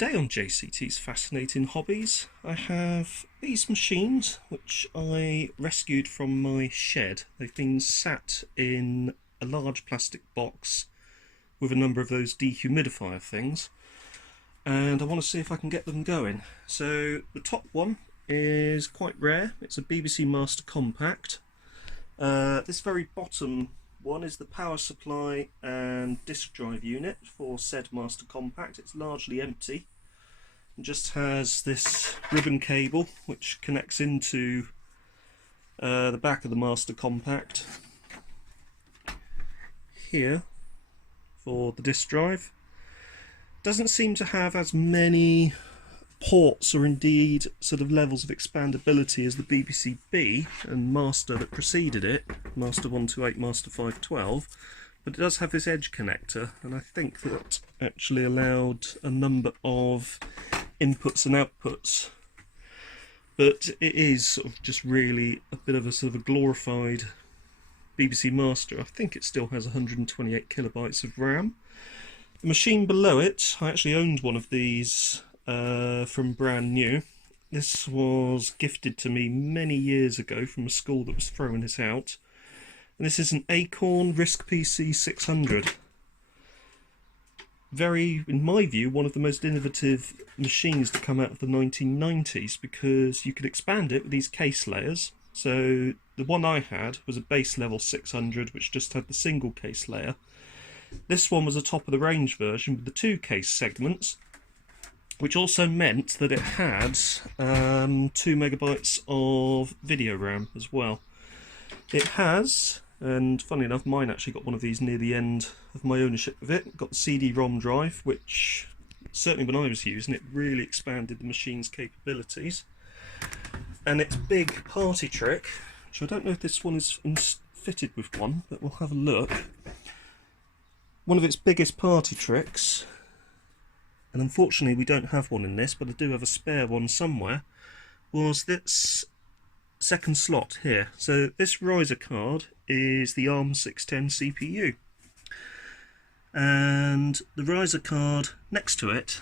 Today on JCT's Fascinating Hobbies, I have these machines which I rescued from my shed. They've been sat in a large plastic box with a number of those dehumidifier things, and I want to see if I can get them going. So the top one is quite rare. It's a BBC Master Compact. This very bottom one is the power supply and disk drive unit for said Master Compact. It's largely empty and just has this ribbon cable which connects into the back of the Master Compact here for the disk drive. Doesn't seem to have as many ports or indeed sort of levels of expandability as the BBC B and Master that preceded it, Master 128, Master 512, but it does have this edge connector, and I think that actually allowed a number of inputs and outputs. But it is sort of just really a bit of a sort of a glorified BBC Master. I think it still has 128 kilobytes of RAM. The machine below it, I actually owned one of these from brand new. This was gifted to me many years ago from a school that was throwing this out, and this is an Acorn RiscPC600. Very, in my view, one of the most innovative machines to come out of the 1990s, because you could expand it with these case layers. So the one I had was a base level 600 which just had the single case layer. This one was a top of the range version with the two case segments, which also meant that it had 2 megabytes of video RAM as well. It has, and funny enough, mine actually got one of these near the end of my ownership of it. Got the CD-ROM drive, which certainly when I was using it really expanded the machine's capabilities. And its big party trick, which I don't know if this one is fitted with one, but we'll have a look. One of its biggest party tricks, and unfortunately we don't have one in this, but I do have a spare one somewhere, was this second slot here. So this riser card is the ARM 610 CPU, and the riser card next to it,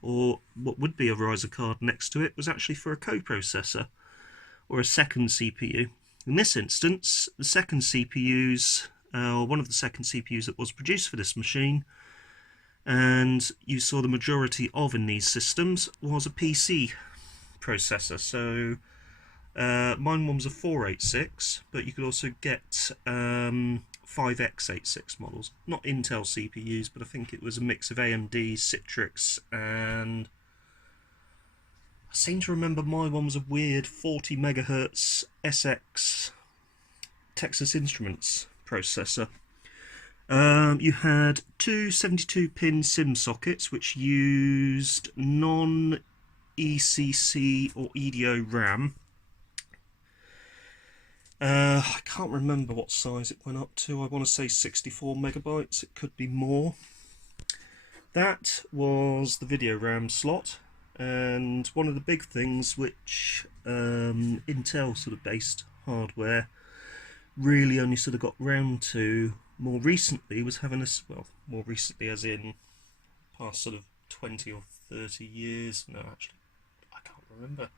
or what would be a riser card next to it, was actually for a coprocessor or a second CPU. In this instance, the second CPU's, or one of the second CPUs that was produced for this machine, and you saw the majority of in these systems, was a PC processor. So mine one was a 486, but you could also get 5x86 models. Not Intel CPUs, but I think it was a mix of AMD, Citrix, and I seem to remember my one was a weird 40 megahertz SX Texas Instruments processor. You had two 72-pin SIM sockets which used non-ECC or EDO RAM. I can't remember what size it went up to. I want to say 64 megabytes. It could be more. That was the video RAM slot, and one of the big things which Intel sort of based hardware really only sort of got round to more recently was having a, well, more recently as in past sort of 20 or 30 years, no actually I can't remember,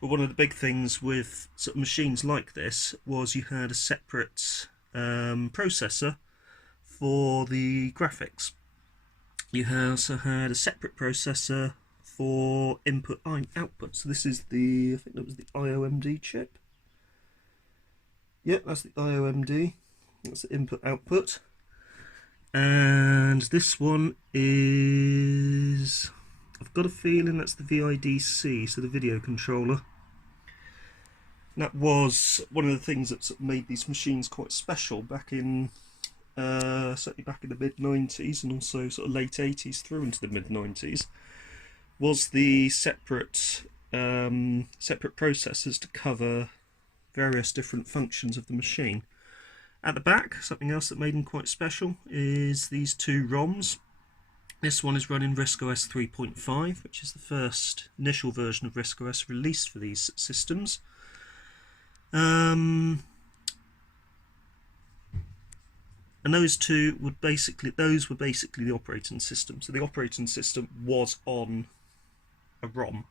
but one of the big things with sort of machines like this was you had a separate processor for the graphics. You also had a separate processor for input and output. So this is the, I think that was the IOMD chip. Yep, that's the IOMD. That's the input output. And this one is, I've got a feeling that's the VIDC, so the video controller. And that was one of the things that sort of made these machines quite special back in, certainly back in the mid-90s and also sort of late 80s through into the mid-90s, was the separate processors to cover various different functions of the machine. At the back, something else that made them quite special is these two ROMs. This one is running RiscOS 3.5, which is the first initial version of RiscOS released for these systems. And those were basically the operating system. So the operating system was on a ROM,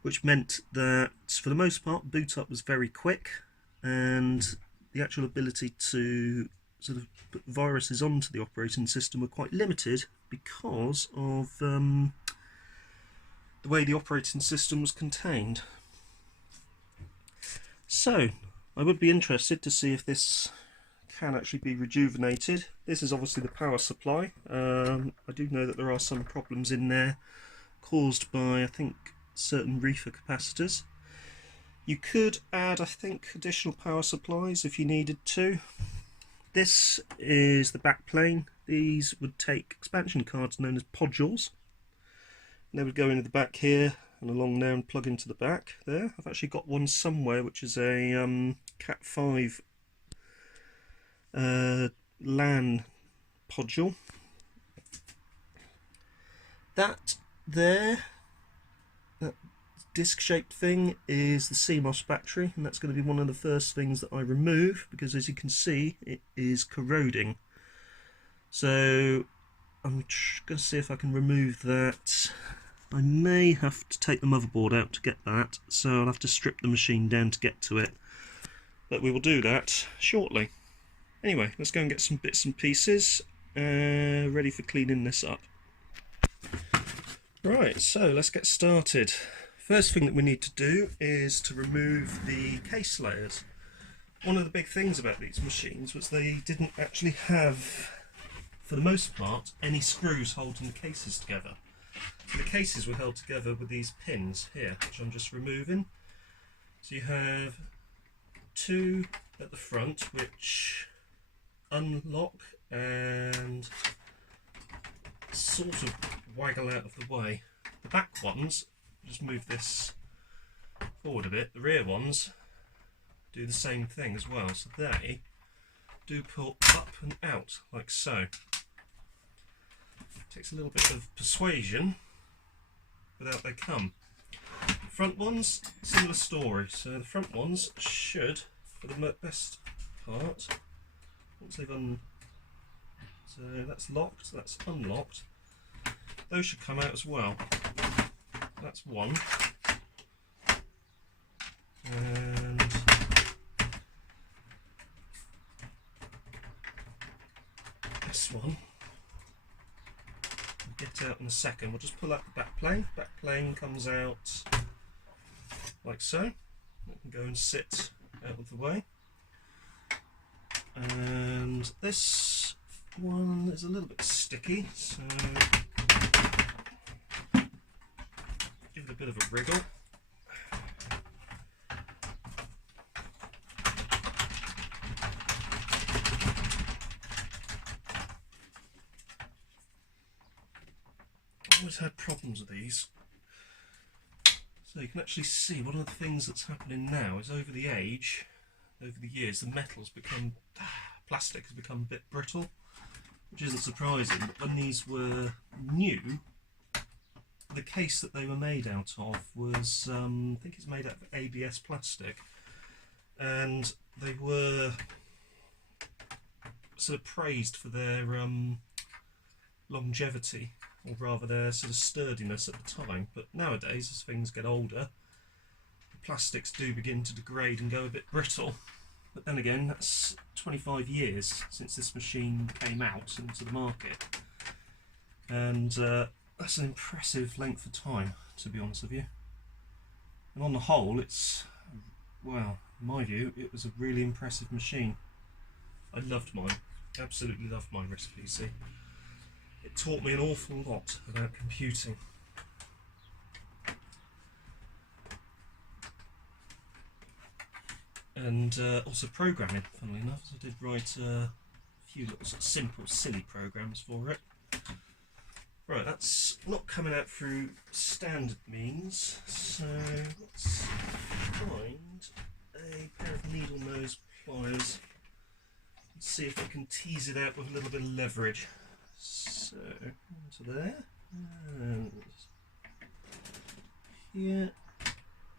which meant that for the most part boot up was very quick, and the actual ability to sort of put viruses onto the operating system were quite limited because of the way the operating system was contained. So I would be interested to see if this can actually be rejuvenated. This is obviously the power supply. I do know that there are some problems in there caused by, I think, certain reefer capacitors. You could add, I think, additional power supplies if you needed to. This is the back plane. These would take expansion cards known as modules. They would go into the back here and along there and plug into the back there. I've actually got one somewhere which is a Cat5 LAN module. That there, that disc-shaped thing, is the CMOS battery, and that's going to be one of the first things that I remove because, as you can see, it is corroding. So I'm going to see if I can remove that. I may have to take the motherboard out to get that, so I'll have to strip the machine down to get to it, but we will do that shortly. Anyway, let's go and get some bits and pieces ready for cleaning this up. Right, so let's get started. First thing that we need to do is to remove the case layers. One of the big things about these machines was they didn't actually have, for the most part, any screws holding the cases together. So the cases were held together with these pins here, which I'm just removing. So you have two at the front which unlock and sort of waggle out of the way. The back ones, just move this forward a bit. The rear ones do the same thing as well, so they do pull up and out like so. Takes a little bit of persuasion, but out they come. Front ones, similar story. So the front ones should, for the best part, once they've so that's locked, that's unlocked, those should come out as well. That's one. And this one will get out in a second. We'll just pull out the back plane. Back plane comes out like so. It can go and sit out of the way. And this one is a little bit sticky, so give it a bit of a wriggle. I've always had problems with these. So you can actually see one of the things that's happening now is over the years, the metal's become, plastic has become a bit brittle, which isn't surprising, but when these were new, the case that they were made out of was, I think it's made out of ABS plastic, and they were sort of praised for their longevity, or rather their sort of sturdiness at the time. But nowadays, as things get older, the plastics do begin to degrade and go a bit brittle. But then again, that's 25 years since this machine came out into the market, and that's an impressive length of time, to be honest with you. And on the whole, it's, well, in my view, it was a really impressive machine. I loved mine, absolutely loved my RiscPC. It taught me an awful lot about computing. And also programming, funnily enough. So I did write a few little sort of simple, silly programs for it. Right, that's not coming out through standard means, so let's find a pair of needle nose pliers and see if I can tease it out with a little bit of leverage. So, onto there, and here.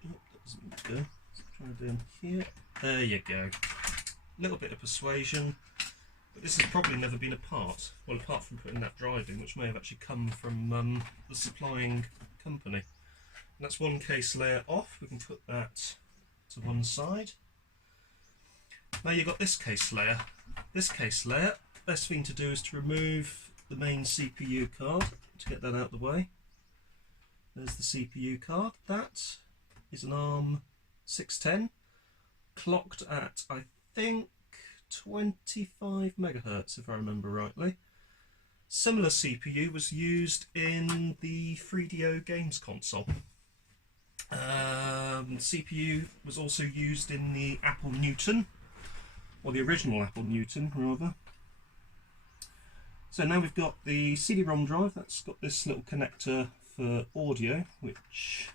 Oh, that doesn't go. Let's try down here. There you go. A little bit of persuasion, But this has probably never been apart, well, apart from putting that drive in, which may have actually come from the supplying company. And that's one case layer off. We can put that to one side. Now you've got this case layer. This case layer, best thing to do is to remove the main CPU card to get that out of the way. There's the CPU card. That is an ARM 610, clocked at, I think, 25 megahertz, if I remember rightly. Similar CPU was used in the 3DO games console. CPU was also used in the Apple Newton, or the original Apple Newton rather. So now we've got the CD-ROM drive. That's got this little connector for audio, which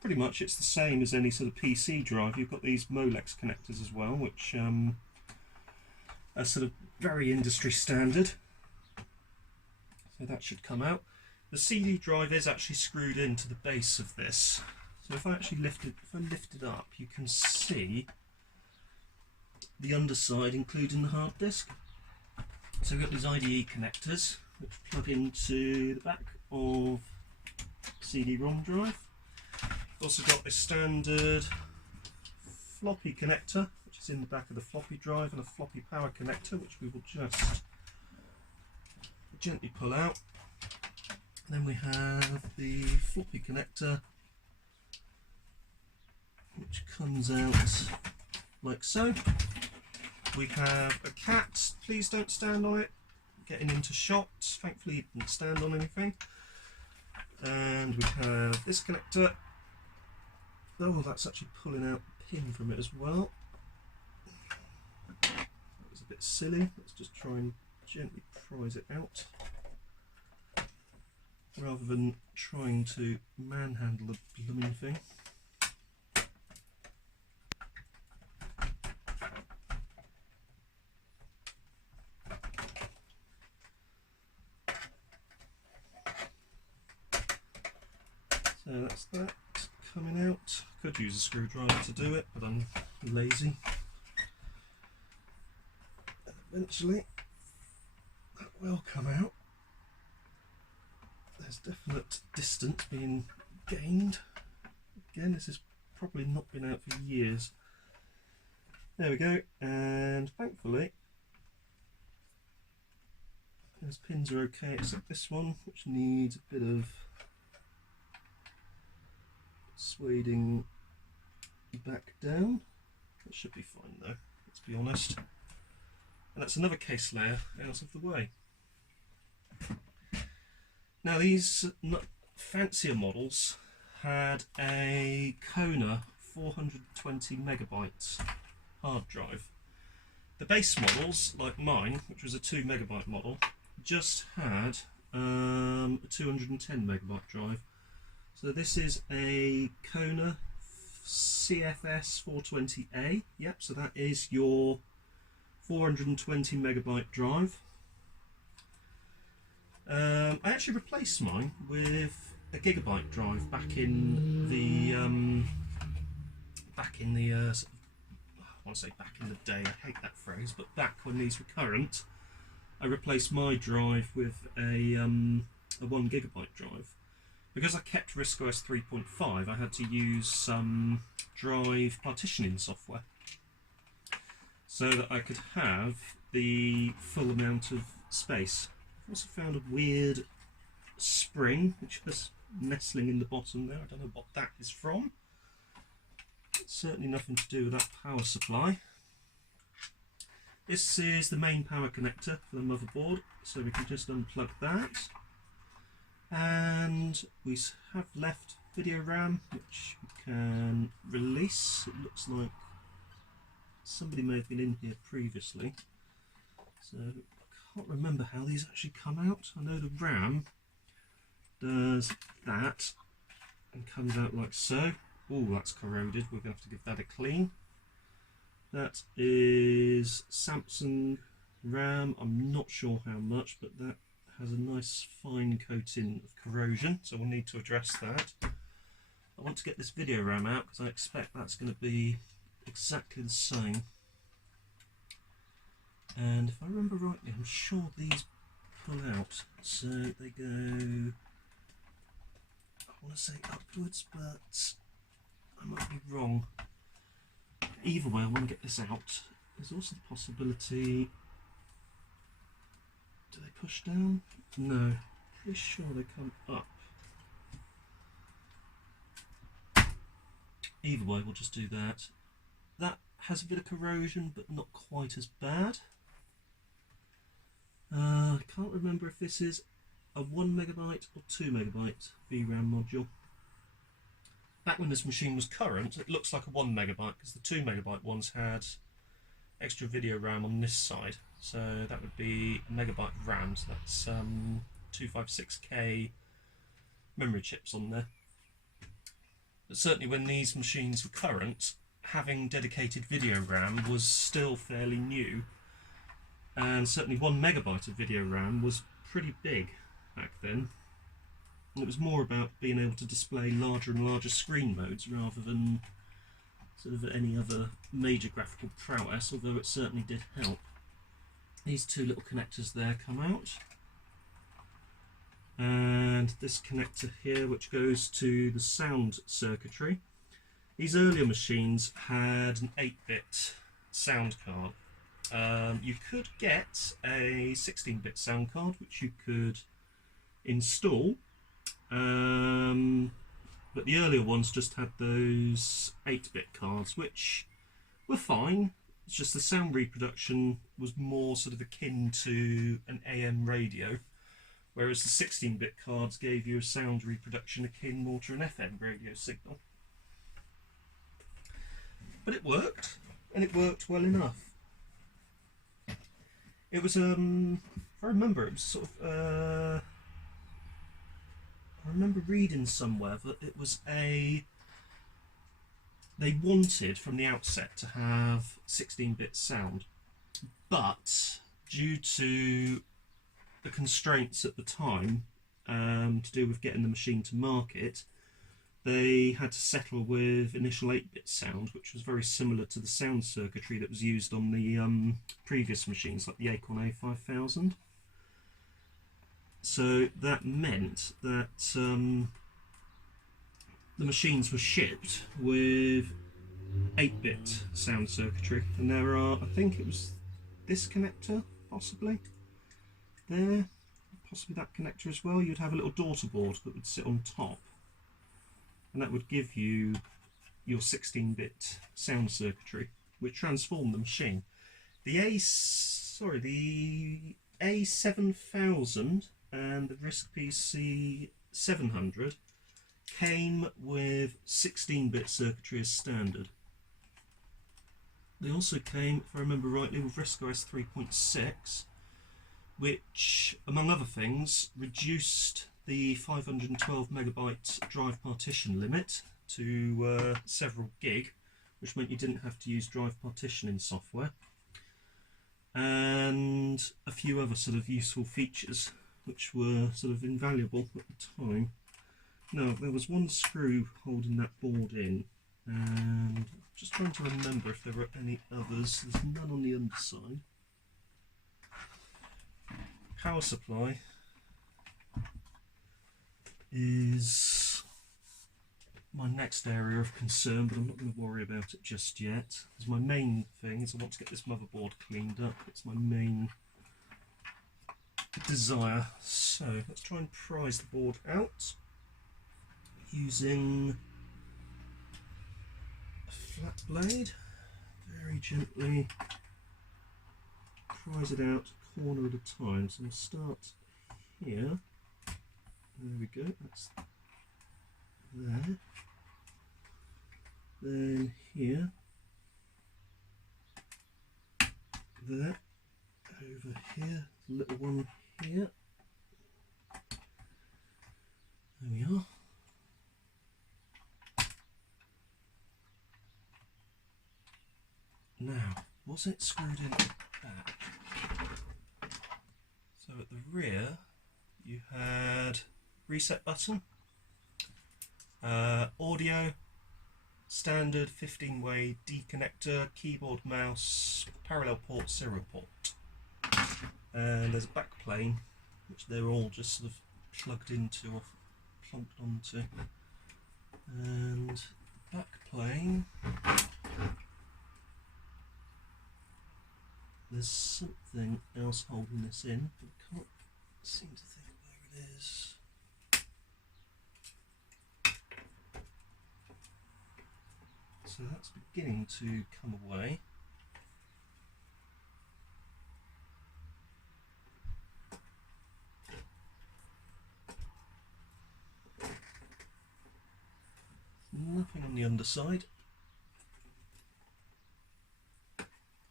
pretty much it's the same as any sort of PC drive. You've got these Molex connectors as well, which are sort of very industry standard. So that should come out. The CD drive is actually screwed into the base of this. So if I actually lift it up, you can see the underside, including the hard disk. So we've got these IDE connectors, which plug into the back of CD-ROM drive. We've also got this standard floppy connector, which is in the back of the floppy drive, and a floppy power connector, which we will just gently pull out. And then we have the floppy connector, which comes out like so. We have a cat, please don't stand on it, getting into shots. Thankfully it didn't stand on anything. And we have this connector. Oh, that's actually pulling out the pin from it as well. That was a bit silly. Let's just try and gently prise it out, rather than trying to manhandle the blooming thing. So that's that coming out. Could use a screwdriver to do it, but I'm lazy. Eventually that will come out. There's definite distance being gained. Again, this has probably not been out for years. There we go, and thankfully those pins are okay, except this one, which needs a bit of swading back down. That should be fine though, let's be honest. And that's another case layer out of the way. Now these fancier models had a Kona 420 megabytes hard drive. The base models, like mine, which was a 2 megabyte model, just had a 210 megabyte drive. So this is a Kona CFS 420A. Yep, so that is your 420 megabyte drive. I actually replaced mine with a gigabyte drive back in the I want to say back in the day. I hate that phrase, but back when these were current, I replaced my drive with a 1 gigabyte drive. Because I kept RiscOS 3.5, I had to use some drive partitioning software so that I could have the full amount of space. I also found a weird spring which was nestling in the bottom there. I don't know what that is from. It's certainly nothing to do with that power supply. This is the main power connector for the motherboard, so we can just unplug that. And we have left video RAM, which we can release. It looks like somebody may have been in here previously, so I can't remember how these actually come out. I know the RAM does that and comes out like so. Oh, that's corroded. We're going to have to give that a clean. That is Samsung RAM. I'm not sure how much, but that has a nice fine coating of corrosion, so we'll need to address that. I want to get this video RAM out because I expect that's going to be exactly the same. And if I remember rightly, I'm sure these pull out, so they go, I want to say upwards, but I might be wrong. Either way, I want to get this out. There's also the possibility, do they push down? No, pretty sure they come up. Either way, we'll just do that. That has a bit of corrosion, but not quite as bad. I can't remember if this is a 1 megabyte or 2 megabyte VRAM module. Back when this machine was current, it looks like a 1 megabyte because the 2 megabyte ones had extra video RAM on this side. So that would be a megabyte RAM, so that's 256K memory chips on there. But certainly when these machines were current, having dedicated video RAM was still fairly new. And certainly 1 megabyte of video RAM was pretty big back then. And it was more about being able to display larger and larger screen modes rather than sort of any other major graphical prowess, although it certainly did help. These two little connectors there come out. And this connector here, which goes to the sound circuitry. These earlier machines had an 8-bit sound card. You could get a 16-bit sound card, which you could install, but the earlier ones just had those 8-bit cards, which were fine. It's just the sound reproduction was more sort of akin to an AM radio, whereas the 16-bit cards gave you a sound reproduction akin more to an FM radio signal. But it worked, and it worked well enough. It was, if I remember, it was sort of, I remember reading somewhere that it was they wanted from the outset to have 16-bit sound, but due to the constraints at the time, to do with getting the machine to market, they had to settle with initial 8-bit sound, which was very similar to the sound circuitry that was used on the previous machines, like the Acorn A5000. So that meant that the machines were shipped with 8-bit sound circuitry, and there are, I think it was this connector, possibly, there, possibly that connector as well. You'd have a little daughter board that would sit on top, and that would give you your 16-bit sound circuitry, which transformed the machine. The A7000 and the RiscPC600 came with 16-bit circuitry as standard. They also came, if I remember rightly, with RiscOS 3.6, which, among other things, reduced the 512 megabyte drive partition limit to several gig, which meant you didn't have to use drive partitioning software, and a few other sort of useful features which were sort of invaluable at the time. Now, there was one screw holding that board in, and I'm just trying to remember if there were any others. There's none on the underside. Power supply is my next area of concern, but I'm not going to worry about it just yet. Because my main thing is I want to get this motherboard cleaned up. It's my main desire. So let's try and prise the board out using a flat blade. Very gently prise it out corner at a time. So we'll start here. There we go, that's there. Then here. There. Over here. Little one here. There we are. Now, was it screwed in at the back? So at the rear, you had reset button, audio, standard 15-way D connector, keyboard, mouse, parallel port, serial port. and there's a back plane which they're all just sort of plugged into or plunked onto, and the back plane, there's something else holding this in, but I can't seem to think where it is. So that's beginning to come away. Nothing on the underside.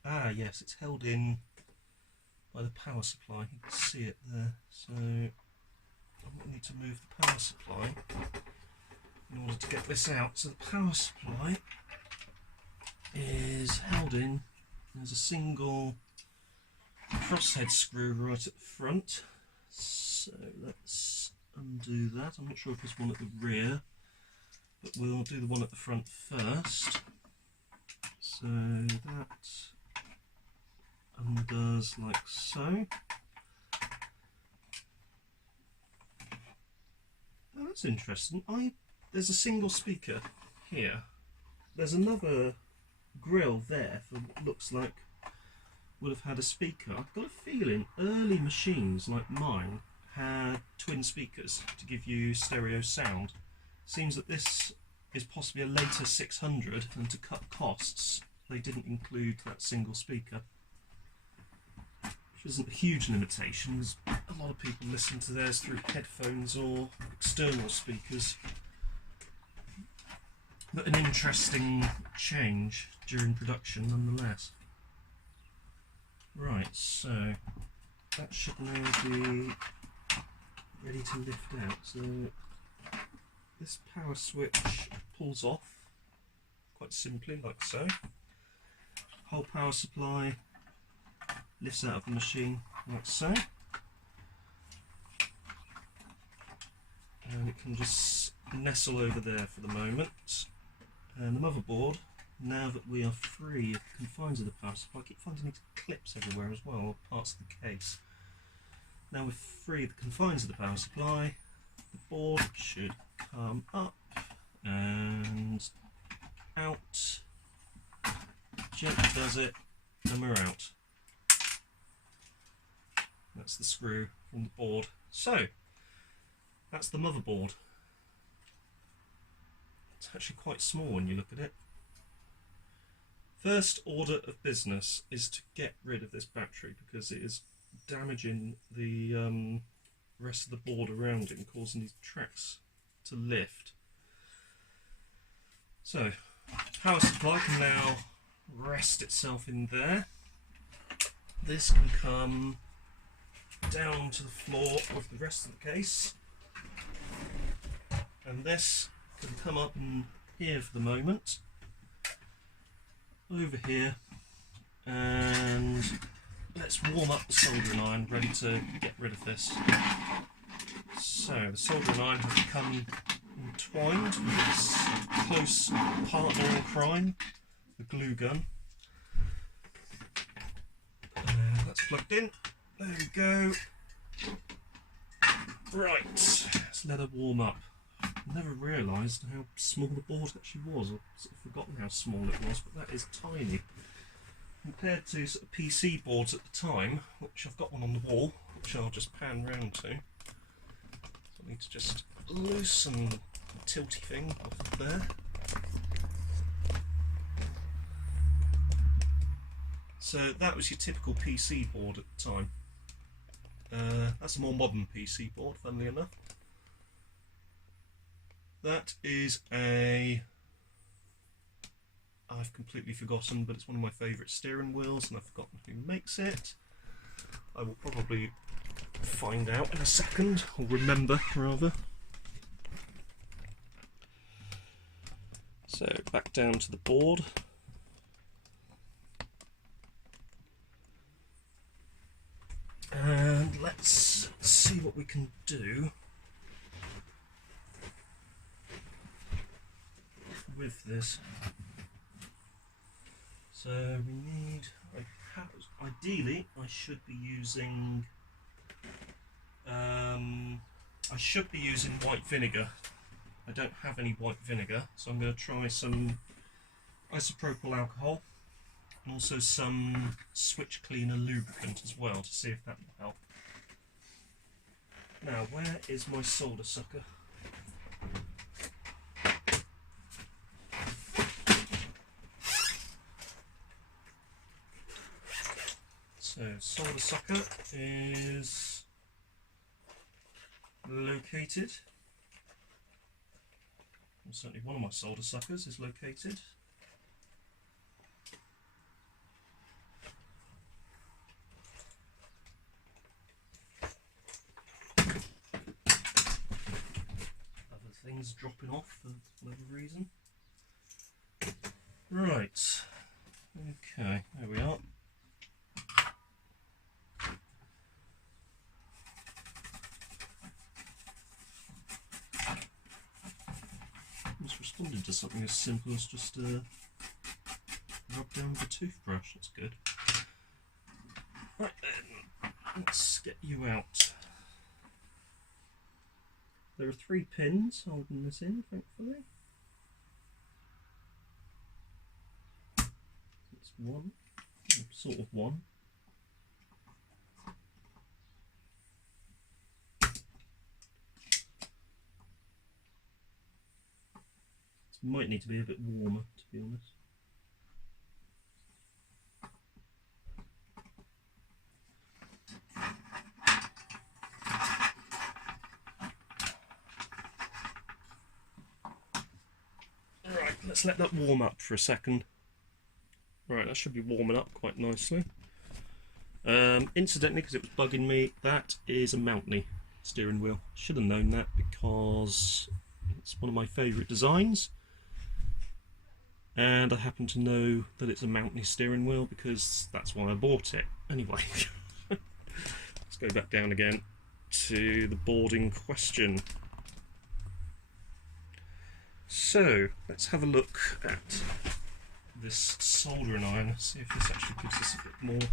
Ah yes, it's held in by the power supply. You can see it there. So I need to move the power supply in order to get this out. So the power supply is held in. There's a single crosshead screw right at the front. So let's undo that. I'm not sure if there's one at the rear, but we'll do the one at the front first. So that undoes like so. Oh, that's interesting. There's a single speaker here. There's another grill there for what looks like would have had a speaker. I've got a feeling early machines like mine had twin speakers to give you stereo sound. Seems that this is possibly a later 600, and to cut costs they didn't include that single speaker, which isn't a huge limitation, as a lot of people listen to theirs through headphones or external speakers. But an interesting change during production nonetheless. Right, so that should now be ready to lift out. So this power switch pulls off quite simply, like so. Whole power supply lifts out of the machine, like so. And it can just nestle over there for the moment. And the motherboard, now that we are free of the confines of the power supply, I keep finding these clips everywhere as well, parts of the case. Now we're free of the confines of the power supply, the board should come up and out. Gently does it, and we're out. That's the screw from the board. So, that's the motherboard. It's actually quite small when you look at it. First order of business is to get rid of this battery because it is damaging the rest of the board around it and causing these tracks to lift. So, power supply can now rest itself in there. This can come down to the floor with the rest of the case, and this can come up in here for the moment, over here, and let's warm up the soldering iron ready to get rid of this. So the soldering iron has become entwined with its close partner in crime, the glue gun. That's plugged in. There we go. Right, let's let her warm up. I never realised how small the board actually was. I've sort of forgotten how small it was, but that is tiny. Compared to sort of PC boards at the time, which I've got one on the wall, which I'll just pan round to. So I need to just loosen the tilty thing off of there. So that was your typical PC board at the time. That's a more modern PC board, funnily enough. That is a... I've completely forgotten, but it's one of my favourite steering wheels, and I've forgotten who makes it. I will probably find out in a second, or remember, rather. So, back down to the board. And let's see what we can do with this. So we need, I ideally I should be using white vinegar. I don't have any white vinegar, so I'm going to try some isopropyl alcohol and also some switch cleaner lubricant as well to see if that will help. Now, where is my solder sucker? So, solder sucker is located. Well, certainly one of my solder suckers is located. Other things dropping off for whatever reason. Right. Okay, there we are. Just responded to something as simple as just rub down with a toothbrush. That's good. Right then, let's get you out. There are 3 pins holding this in, thankfully. That's one, sort of one. Might need to be a bit warmer, to be honest. Right, let's let that warm up for a second. Right, that should be warming up quite nicely. Incidentally, because it was bugging me, that is a Mountney steering wheel. Should have known that because it's one of my favourite designs. And I happen to know that it's a Mountney steering wheel because that's why I bought it. Anyway, let's go back down again to the board in question. So, let's have a look at this soldering iron, see if this actually gives us a bit more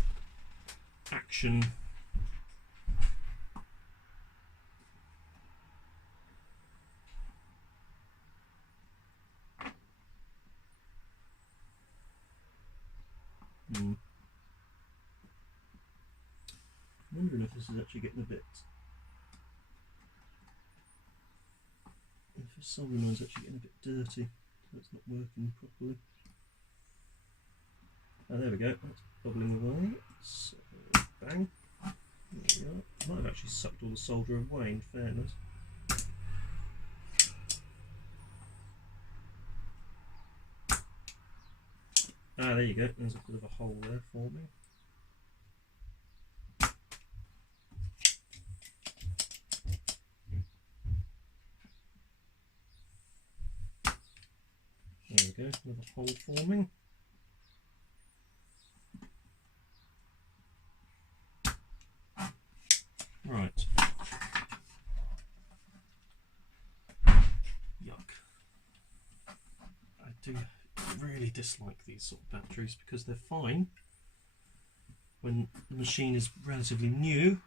action. I'm wondering if this is actually getting a bit... if the soldering iron's actually getting a bit dirty, so it's not working properly. Oh, there we go, that's bubbling away. So, bang. There we are. I might have actually sucked all the solder away, in fairness. Ah, there you go, there's a bit of a hole there for me. There we go, another hole forming. Right. Yuck. I do really dislike these sort of batteries because they're fine when the machine is relatively new.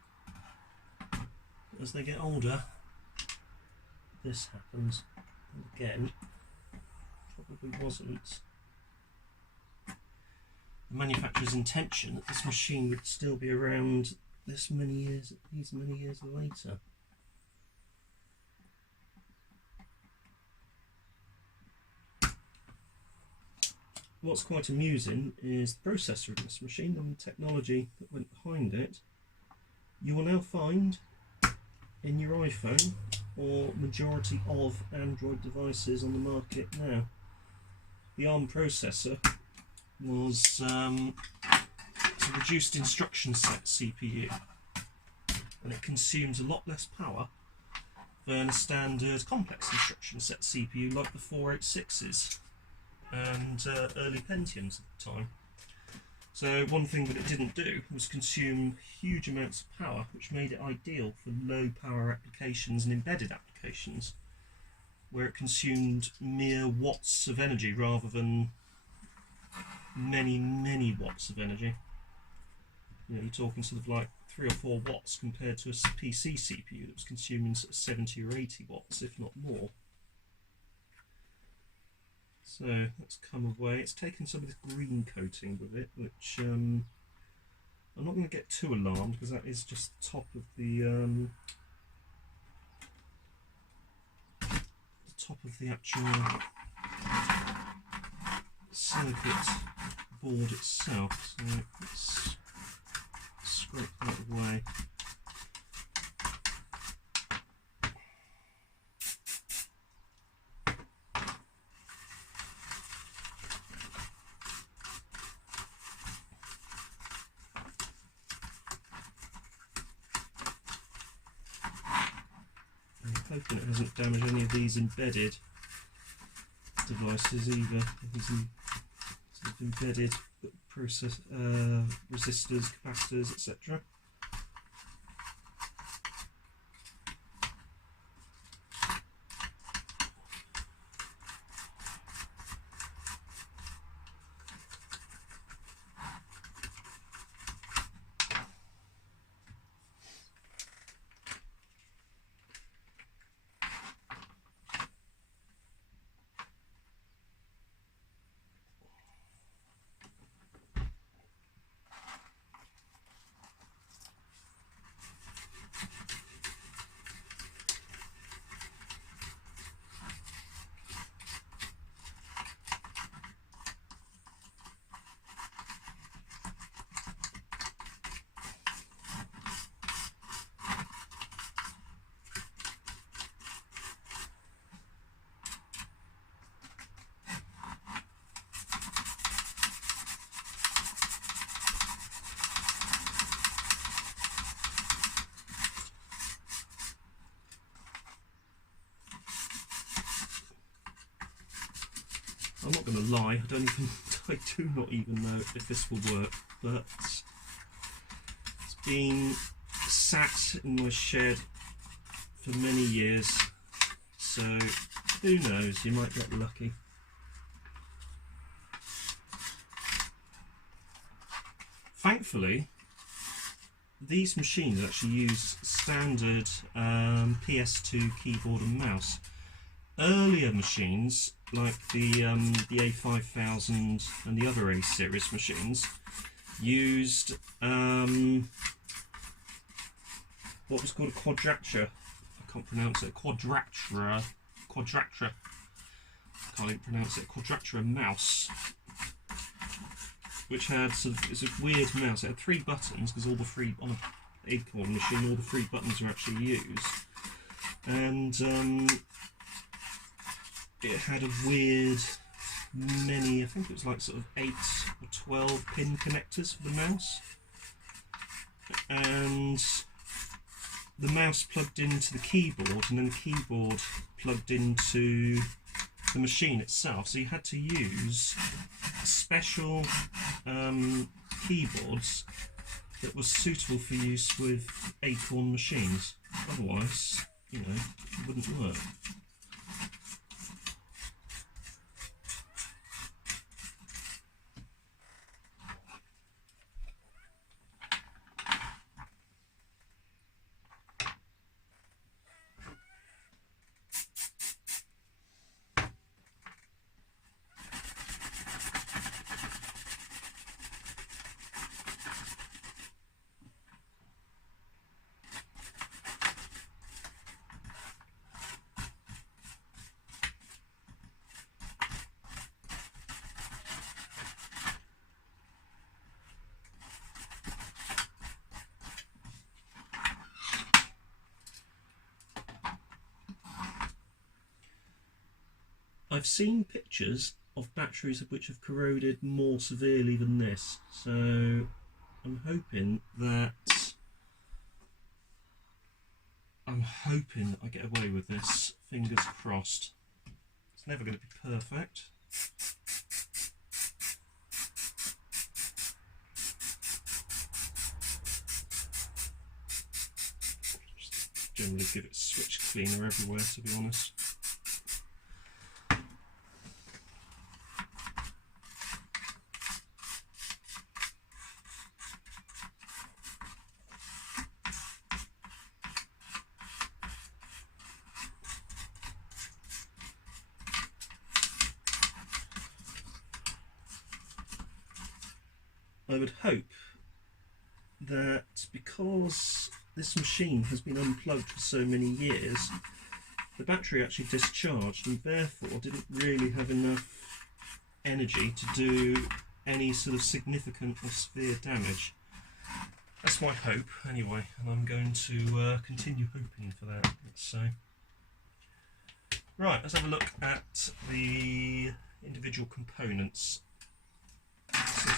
As they get older, this happens. And again, probably wasn't the manufacturer's intention that this machine would still be around these many years later. What's quite amusing is the processor of this machine and the technology that went behind it. You will now find in your iPhone or majority of Android devices on the market now. The ARM processor was a reduced instruction set CPU, and it consumes a lot less power than a standard complex instruction set CPU like the 486s and early Pentiums at the time. So one thing that it didn't do was consume huge amounts of power, which made it ideal for low power applications and embedded applications, where it consumed mere watts of energy rather than many watts of energy. You know, you're talking sort of like 3 or 4 watts compared to a PC CPU that was consuming sort of 70 or 80 watts, if not more. So that's come away. It's taken some of this green coating with it, which I'm not going to get too alarmed because that is just the top of the actual circuit board itself. So let's scrape that away. I'm hoping it hasn't damaged any of these embedded devices either. These sort of embedded process resistors, capacitors, etc. I'm not going to lie, I do not even know if this will work, but it's been sat in my shed for many years, so who knows, you might get lucky. Thankfully, these machines actually use standard PS2 keyboard and mouse. Earlier machines, like the A5000 and the other A series machines, used what was called a quadrature. I can't pronounce it. Quadratura. I can't even pronounce it. Quadratura mouse, which had sort of, it's a weird mouse. It had 3 buttons because all the 3 on an Acorn machine, all the 3 buttons are actually used, and it had a weird many, I think it was like sort of 8 or 12 pin connectors for the mouse, and the mouse plugged into the keyboard and then the keyboard plugged into the machine itself, so you had to use special keyboards that was suitable for use with Acorn machines. Otherwise, you know, it wouldn't work. I've seen pictures of batteries which have corroded more severely than this, so I'm hoping that I get away with this. Fingers crossed. It's never going to be perfect. Just generally give it switch cleaner everywhere, to be honest. I would hope that because this machine has been unplugged for so many years, the battery actually discharged and therefore didn't really have enough energy to do any sort of significant or severe damage. That's my hope anyway, and I'm going to continue hoping for that, let's say. Right, let's have a look at the individual components. So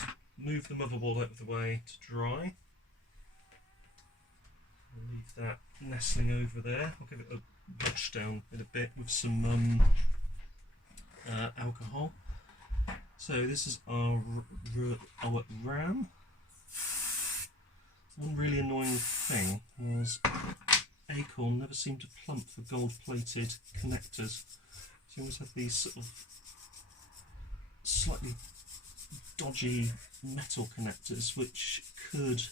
move the motherboard out of the way to dry. I'll leave that nestling over there. I'll give it a wash down in a bit with some alcohol. So this is our RAM. One really annoying thing was Acorn never seemed to plump for gold-plated connectors. So you always had these sort of slightly dodgy metal connectors which could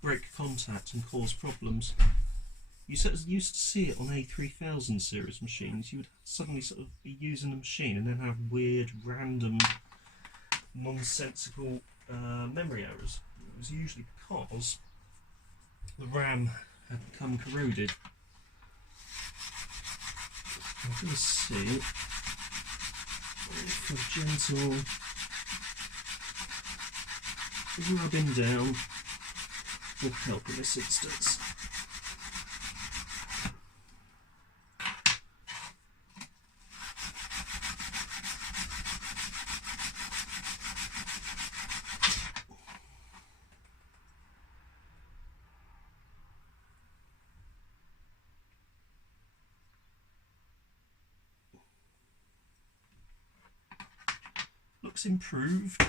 break contact and cause problems. You used to see it on A3000 series machines. You would suddenly sort of be using a machine and then have weird, random, nonsensical memory errors. It was usually because the RAM had become corroded. I'm going to see if a gentle rubbing down will help in this instance. Looks improved.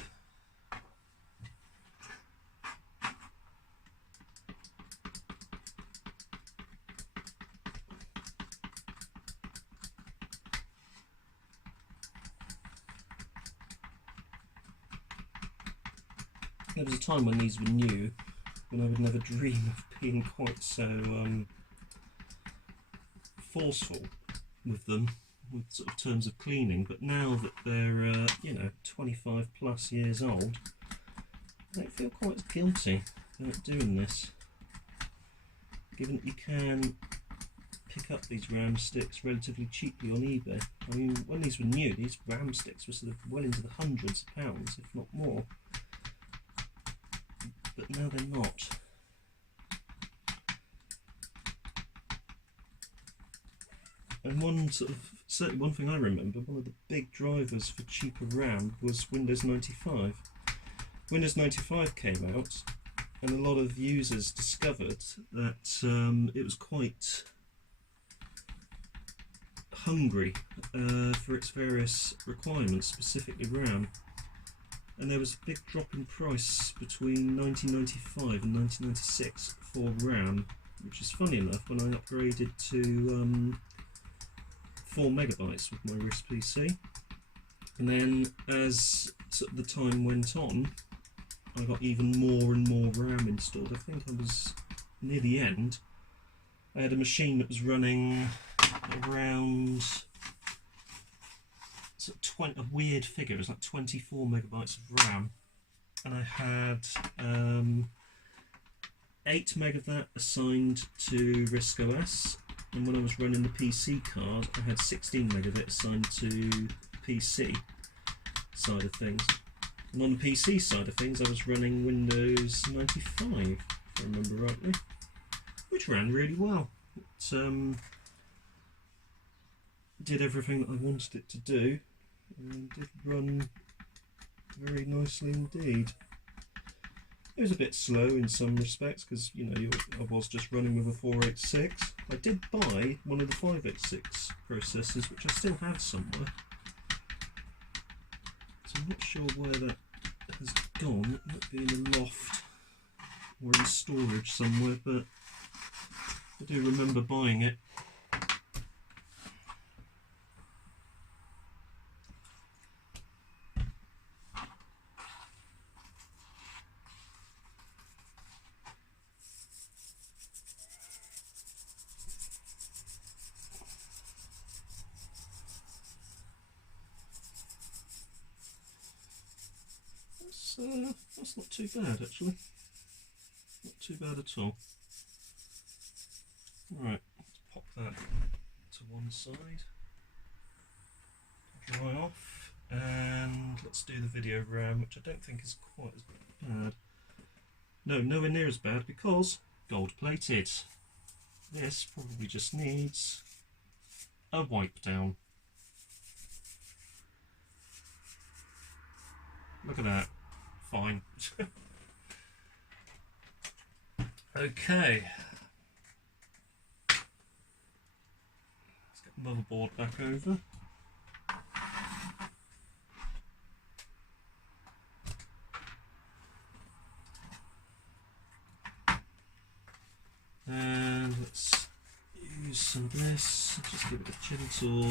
There was a time when these were new, when I would never dream of being quite so forceful with them, with sort of terms of cleaning, but now that they're you know, 25 plus years old, I don't feel quite guilty about doing this, given that you can pick up these RAM sticks relatively cheaply on eBay. I mean, when these were new, these RAM sticks were sort of well into the hundreds of pounds, if not more, but now they're not. And certainly one thing I remember, one of the big drivers for cheaper RAM was Windows 95. Windows 95 came out, and a lot of users discovered that it was quite hungry for its various requirements, specifically RAM. And there was a big drop in price between 1995 and 1996 for RAM, which is funny enough when I upgraded to 4 megabytes with my RiscPC, and then as sort of the time went on, I got even more and more RAM installed. I think I was near the end. I had a machine that was running around sort of 20, a weird figure, it was like 24 megabytes of RAM, and I had 8 meg of that assigned to RiscOS. And when I was running the PC card, I had 16 meg of it assigned to the PC side of things. And on the PC side of things, I was running Windows 95, if I remember rightly, which ran really well. It did everything that I wanted it to do, and did run very nicely indeed. It was a bit slow in some respects because, you know, I was just running with a 486. I did buy one of the 586 processors, which I still have somewhere. So I'm not sure where that has gone. It might be in a loft or in storage somewhere, but I do remember buying it. that's not too bad actually. Not too bad at all. Right, let's pop that to one side. Dry off, and let's do the video RAM, which I don't think is quite as bad. No, nowhere near as bad because gold plated. This probably just needs a wipe down. Look at that. Fine. Okay. Let's get the motherboard back over. And let's use some of this, just give it a gentle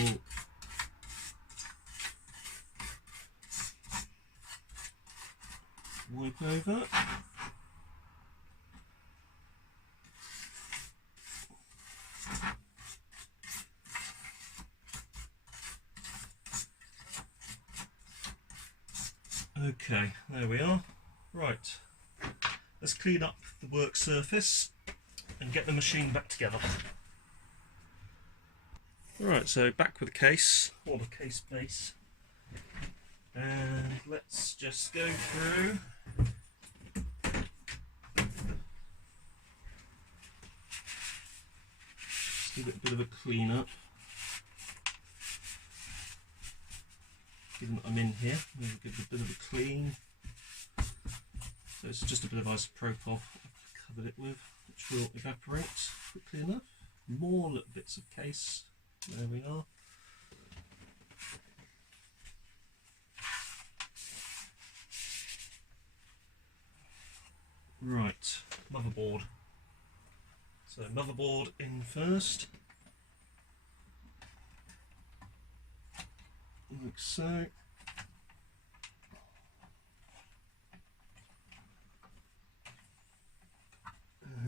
wipe over. Okay, there we are. Right, let's clean up the work surface and get the machine back together. Right, so back with the case, or the case base, and let's just go through just give it a bit of a clean up. Given that I'm in here, I'm going to give it a bit of a clean. So it's just a bit of isopropyl I've covered it with, which will evaporate quickly enough. More little bits of case. There we are. Right, motherboard. So motherboard in first. Like so.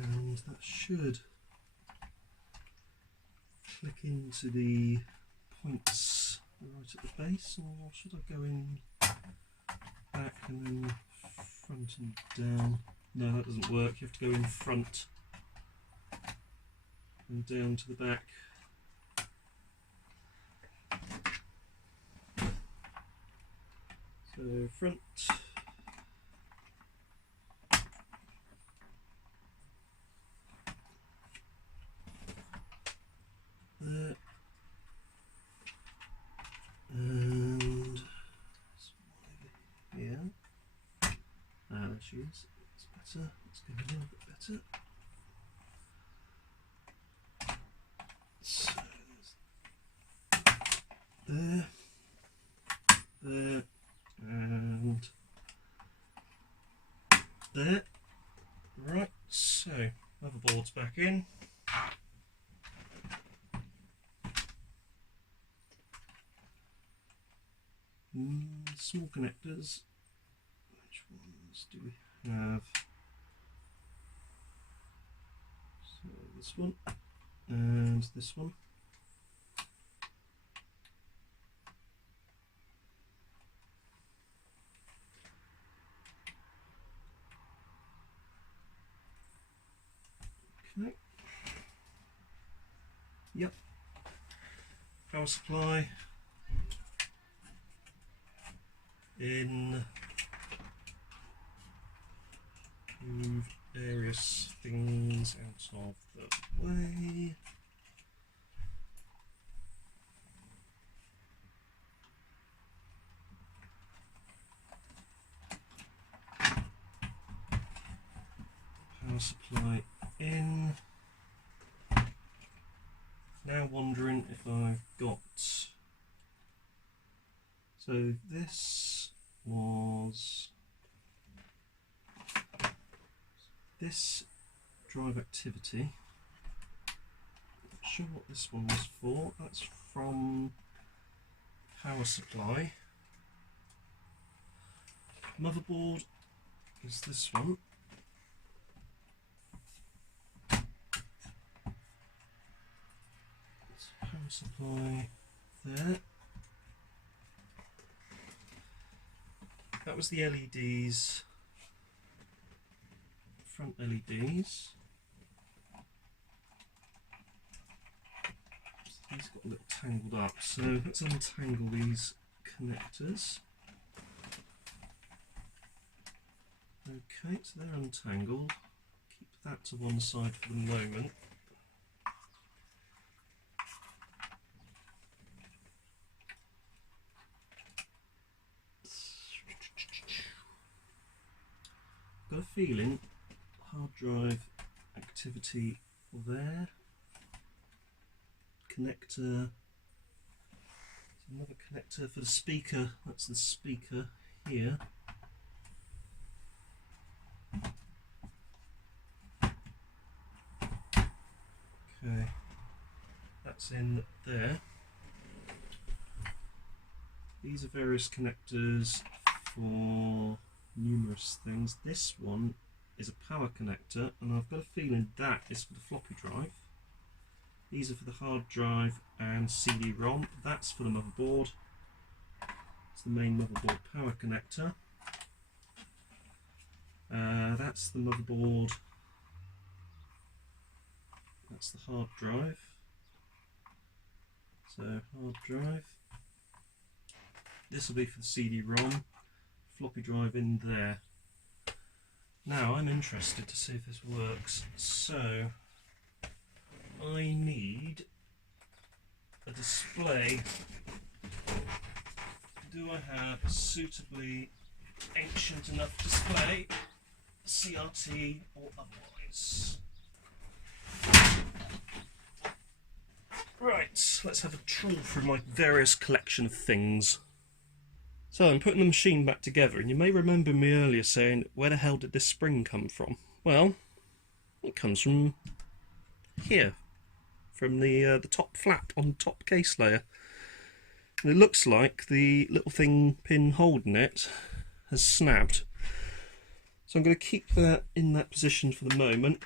And that should click into the points right at the base, or should I go in back and then front and down? No, that doesn't work. You have to go in front and down to the back. So front, there, and here. There she is. It's better. It's going a little bit better. So there, there. And there. Right, so motherboard's back in. Small connectors. Which ones do we have? So this one and this one. Okay. Yep. Power supply in. Move various things out of the way. Power supply in. Now wondering if I've got. So this was. This drive activity. Not sure what this one was for. That's from power supply. Motherboard is this one. Power supply there. That was the LEDs, front LEDs. These got a little tangled up, so let's untangle these connectors. Okay, so they're untangled. Keep that to one side for the moment. Got a feeling hard drive activity there. Connector. Another connector for the speaker. That's the speaker here. Okay, that's in there. These are various connectors for numerous things. This one is a power connector, and I've got a feeling that is for the floppy drive. These are for the hard drive and CD-ROM. That's for the motherboard. It's the main motherboard power connector. That's the motherboard. That's the hard drive. So hard drive. This will be for the CD-ROM. Floppy drive in there. Now I'm interested to see if this works. So I need a display. Do I have a suitably ancient enough display, CRT or otherwise? Right, let's have a trawl through my various collection of things. So I'm putting the machine back together, and you may remember me earlier saying, where the hell did this spring come from? Well, it comes from here, from the top flap on the top case layer. And it looks like the little pin holding it has snapped. So I'm going to keep that in that position for the moment,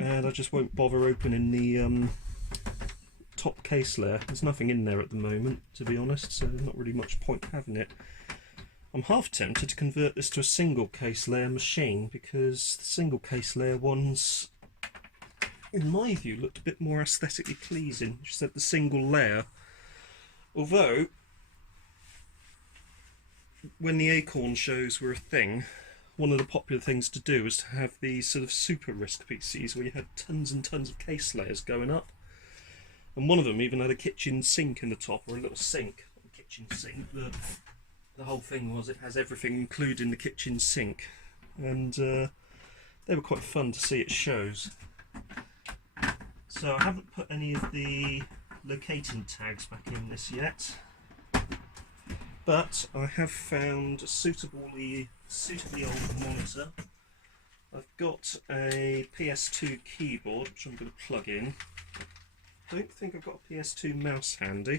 and I just won't bother opening the top case layer. There's nothing in there at the moment, to be honest, so there's not really much point having it. I'm half tempted to convert this to a single case layer machine, because the single case layer ones, in my view, looked a bit more aesthetically pleasing. Just had the single layer. Although, when the Acorn shows were a thing, one of the popular things to do was to have these sort of super RiscPCs where you had tons and tons of case layers going up. And one of them even had a kitchen sink in the top, or a little sink, not a kitchen sink, but the whole thing was it has everything including the kitchen sink. And they were quite fun to see at shows. So I haven't put any of the locating tags back in this yet, but I have found a suitably old monitor. I've got a PS2 keyboard which I'm going to plug in. I don't think I've got a PS2 mouse handy,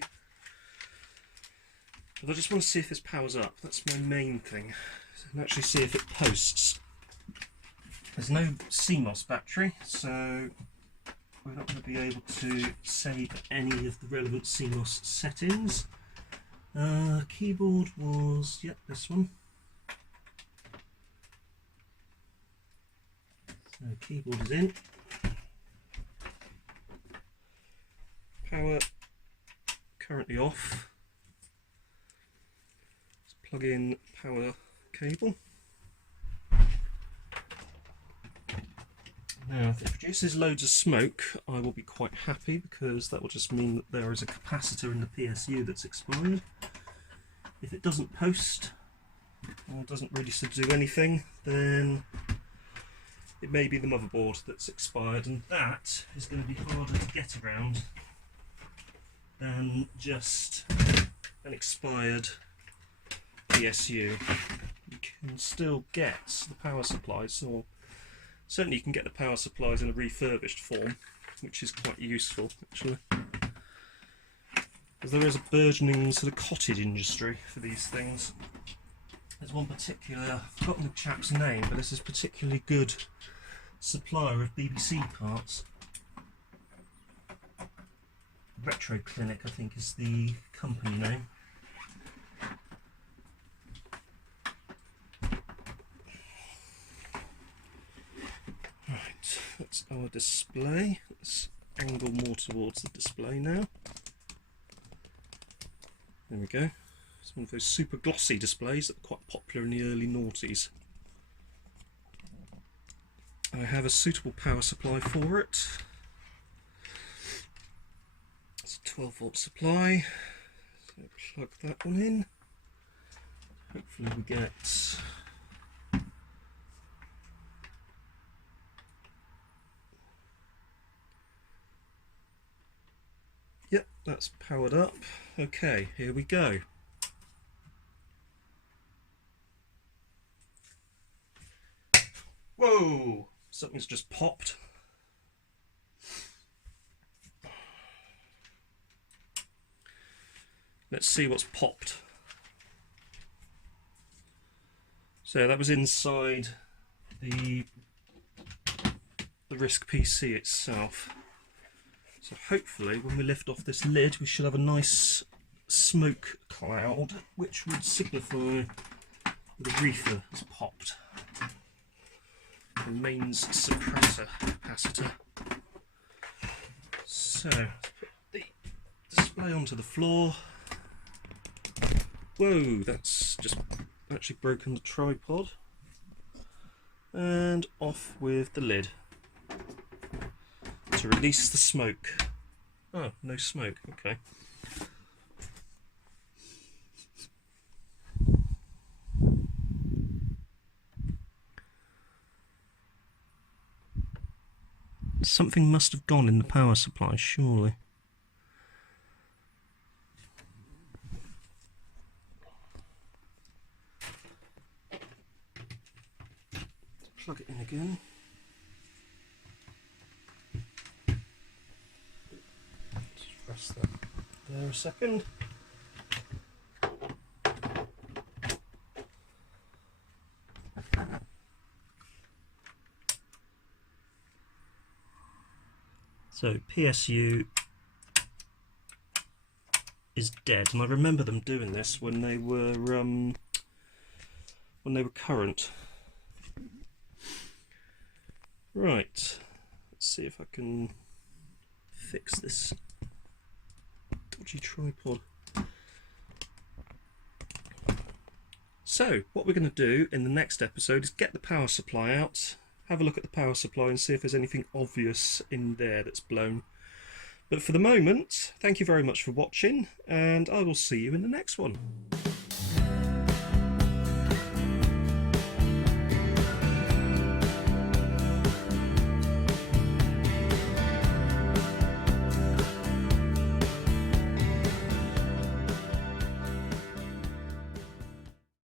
but I just want to see if this powers up. That's my main thing, and actually see if it posts. There's no CMOS battery, so we're not going to be able to save any of the relevant CMOS settings. Keyboard was, yep, this one. So keyboard is in. Power currently off. Let's plug in power cable. Now, if it produces loads of smoke, I will be quite happy, because that will just mean that there is a capacitor in the PSU that's expired. If it doesn't post, or doesn't really do anything, then it may be the motherboard that's expired, and that is going to be harder to get around than just an expired PSU. You can still get the power supplies, or certainly you can get the power supplies in a refurbished form, which is quite useful actually. Because there is a burgeoning sort of cottage industry for these things. There's one particular, I've forgotten the chap's name, but this is a particularly good supplier of BBC parts. Retro Clinic, I think, is the company name. power display. Let's angle more towards the display now. There we go. It's one of those super glossy displays that were quite popular in the early noughties. I have a suitable power supply for it. It's a 12-volt supply. So plug that one in. Hopefully we get yep, that's powered up. Okay, here we go. Whoa! Something's just popped. Let's see what's popped. So that was inside the RiscPC itself. So hopefully when we lift off this lid we should have a nice smoke cloud which would signify the reefer has popped. The mains suppressor capacitor. So let's put the display onto the floor. Whoa, that's just actually broken the tripod. And off with the lid to release the smoke. Oh, no smoke, okay. Something must have gone in the power supply, surely. Plug it in again. Just rest that there a second. So PSU is dead, and I remember them doing this when they were current. Right, let's see if I can fix this dodgy tripod. So what we're going to do in the next episode is get the power supply out, have a look at the power supply and see if there's anything obvious in there that's blown. But for the moment, thank you very much for watching, and I will see you in the next one.